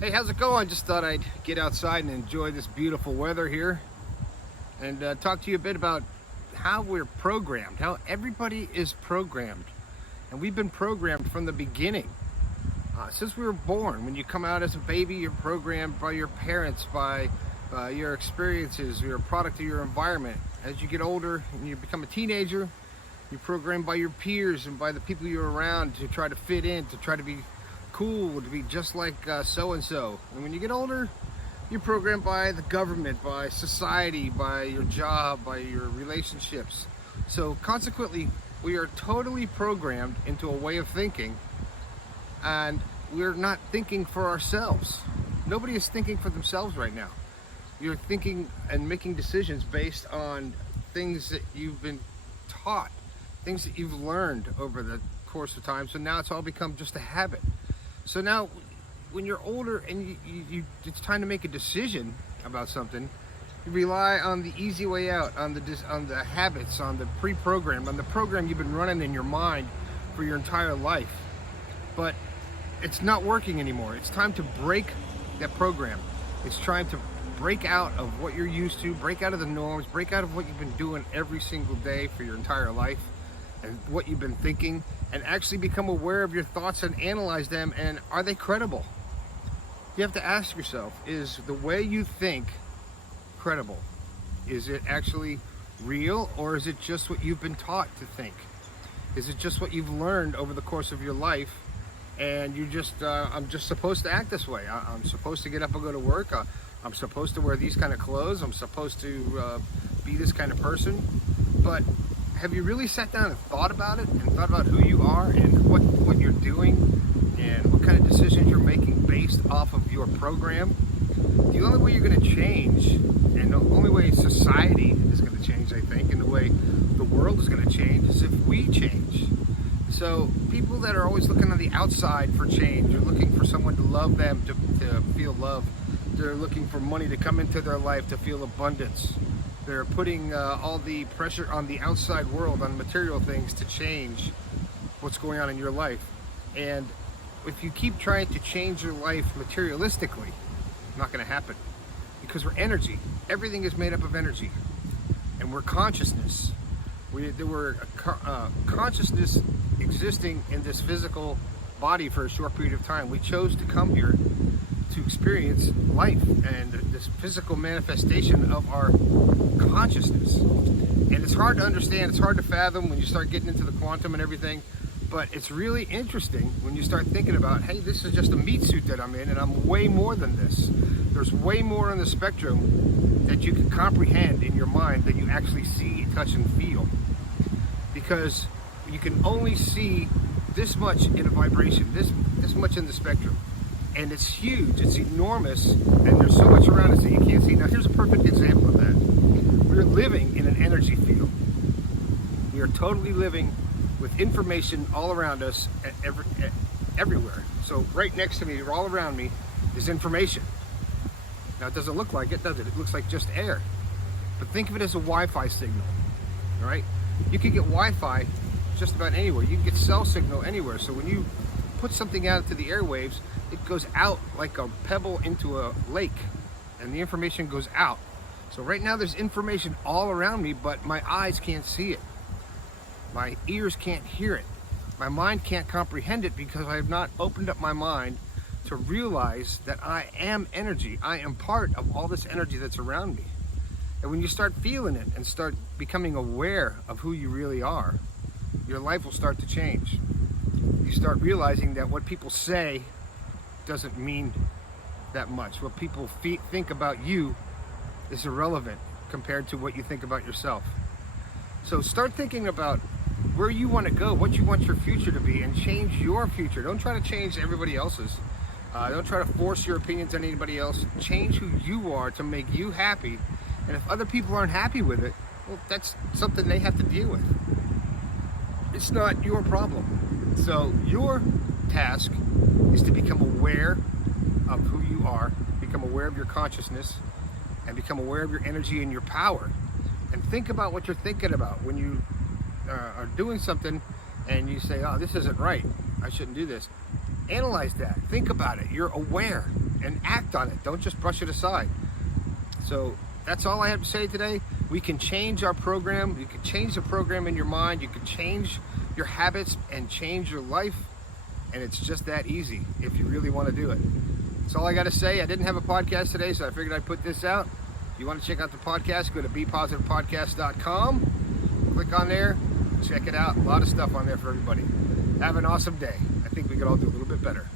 Hey, how's it going? Just thought I'd get outside and enjoy this beautiful weather here and talk to you a bit about how we're programmed, how everybody is programmed. And we've been programmed from the beginning. Since we were born, when you come out as a baby, you're programmed by your parents, by your experiences, you're a product of your environment. As you get older and you become a teenager, you're programmed by your peers and by the people you're around to try to fit in, to try to be cool, to be just like so-and-so. And when you get older, you're programmed by the government, by society, by your job, by your relationships. So consequently, we are totally programmed into a way of thinking, and we're not thinking for ourselves. Nobody is thinking for themselves right now. You're thinking and making decisions based on things that you've been taught, things that you've learned over the course of time. So now it's all become just a habit. So now, when you're older and it's time to make a decision about something, you rely on the easy way out, on the habits, on the pre-program, on the program you've been running in your mind for your entire life. But it's not working anymore. It's time to break that program. It's trying to break out of what you're used to, break out of the norms, break out of what you've been doing every single day for your entire life and what you've been thinking, and actually become aware of your thoughts and analyze them, and are they credible? You have to ask yourself, is the way you think credible? Is it actually real, or is it just what you've been taught to think? Is it just what you've learned over the course of your life, and you just, I'm just supposed to act this way. I'm supposed to get up and go to work. I'm supposed to wear these kind of clothes. I'm supposed to be this kind of person. But have you really sat down and thought about it, and thought about who you are and what you're doing and what kind of decisions you're making based off of your program? The only way you're going to change, and the only way society is going to change, I think, and the way the world is going to change, is if we change. So people that are always looking on the outside for change, are looking for someone to love them, to feel love. They're looking for money to come into their life to feel abundance. They're putting all the pressure on the outside world, on material things, to change what's going on in your life. And if you keep trying to change your life materialistically, it's not going to happen, because we're energy. Everything is made up of energy, and we're consciousness. There were consciousness existing in this physical body for a short period of time. We chose to come here to experience life and this physical manifestation of our consciousness. And it's hard to understand, it's hard to fathom when you start getting into the quantum and everything, but it's really interesting when you start thinking about, hey, this is just a meat suit that I'm in, and I'm way more than this. There's way more on the spectrum that you can comprehend in your mind than you actually see, touch, and feel. Because you can only see this much in a vibration, this much in the spectrum. And it's huge, it's enormous, and there's so much around us that you can't see. Now here's a perfect example of that. We're living in an energy field. We are totally living with information all around us, everywhere. So right next to me, or all around me, is information. Now it doesn't look like it, does it? It looks like just air. But think of it as a Wi-Fi signal, all right? You can get Wi-Fi just about anywhere. You can get cell signal anywhere. So when you put something out into the airwaves, it goes out like a pebble into a lake, and the information goes out. So right now there's information all around me, but my eyes can't see it. My ears can't hear it. My mind can't comprehend it, because I have not opened up my mind to realize that I am energy. I am part of all this energy that's around me. And when you start feeling it and start becoming aware of who you really are, your life will start to change. You start realizing that what people say doesn't mean that much. What people think about you is irrelevant compared to what you think about yourself. So start thinking about where you want to go, what you want your future to be, and change your future. Don't try to change everybody else's. Don't try to force your opinions on anybody else. Change who you are to make you happy. And if other people aren't happy with it, well, that's something they have to deal with. It's not your problem. So your task is to become aware of who you are, become aware of your consciousness, and become aware of your energy and your power. And think about what you're thinking about when you are doing something and you say, oh, this isn't right, I shouldn't do this. Analyze that, think about it, you're aware. and act on it. Don't just brush it aside. So that's all I have to say today. We can change our program. You can change the program in your mind. You can change your habits and change your life. And it's just that easy if you really want to do it. That's all I got to say. I didn't have a podcast today, so I figured I'd put this out. If you want to check out the podcast, go to bepositivepodcast.com. Click on there. Check it out. A lot of stuff on there for everybody. Have an awesome day. I think we could all do a little bit better.